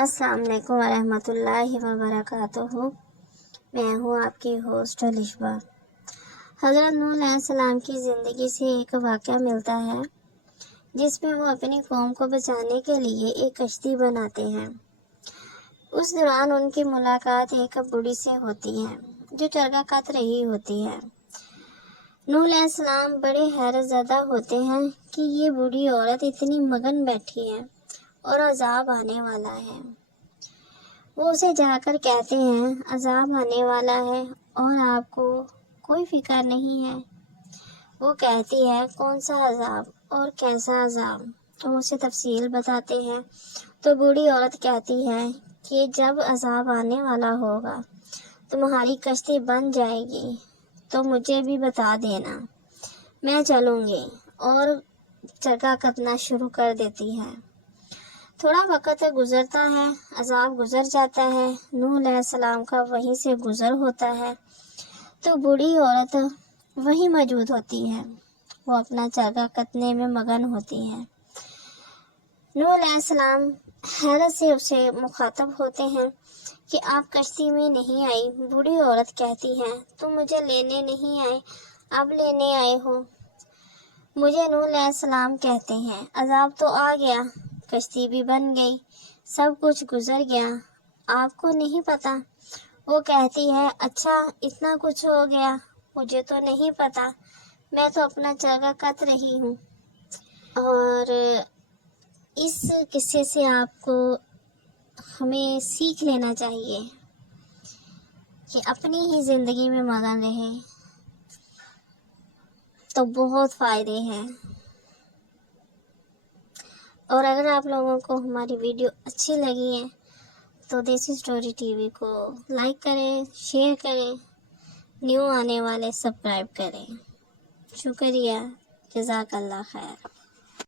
السلام علیکم ورحمۃ اللہ وبرکاتہ۔ میں ہوں آپ کی ہوسٹ لشبہ۔ حضرت نوح علیہ السلام کی زندگی سے ایک واقعہ ملتا ہے جس میں وہ اپنی قوم کو بچانے کے لیے ایک کشتی بناتے ہیں۔ اس دوران ان کی ملاقات ایک بوڑھی سے ہوتی ہے جو چرگا کت رہی ہوتی ہے۔ نوح علیہ السلام بڑے حیرت زدہ ہوتے ہیں کہ یہ بوڑھی عورت اتنی مگن بیٹھی ہے اور عذاب آنے والا ہے۔ وہ اسے جا کر کہتے ہیں عذاب آنے والا ہے اور آپ کو کوئی فکر نہیں ہے۔ وہ کہتی ہے کون سا عذاب اور کیسا عذاب؟ وہ اسے تفصیل بتاتے ہیں تو بوڑھی عورت کہتی ہے کہ جب عذاب آنے والا ہوگا تمہاری کشتی بن جائے گی تو مجھے بھی بتا دینا، میں چلوں گی، اور چرگا کتنا شروع کر دیتی ہے۔ تھوڑا وقت گزرتا ہے، عذاب گزر جاتا ہے، نوح علیہ السلام کا وہیں سے گزر ہوتا ہے تو بوڑھی عورت وہیں موجود ہوتی ہے۔ وہ اپنا چرگا کتنے میں مگن ہوتی ہے۔ نوح علیہ السلام حیرت سے اسے مخاطب ہوتے ہیں کہ آپ کشتی میں نہیں آئی۔ بوڑھی عورت کہتی ہے تم مجھے لینے نہیں آئے، اب لینے آئے ہو۔ مجھے نوح علیہ السلام کہتے ہیں عذاب تو آ گیا، کشتی بھی بن گئی، سب کچھ گزر گیا، آپ کو نہیں پتا؟ وہ کہتی ہے اچھا اتنا کچھ ہو گیا، مجھے تو نہیں پتا، میں تو اپنا چرگا کت رہی ہوں۔ اور اس قصے سے آپ کو ہمیں سیکھ لینا چاہیے کہ اپنی ہی زندگی میں مگن رہیں تو بہت فائدے ہیں۔ اور اگر آپ لوگوں کو ہماری ویڈیو اچھی لگی ہے تو دیسی اسٹوری ٹی وی کو لائک کریں، شیئر کریں، نیو آنے والے سبسکرائب کریں۔ شکریہ، جزاک اللہ خیر۔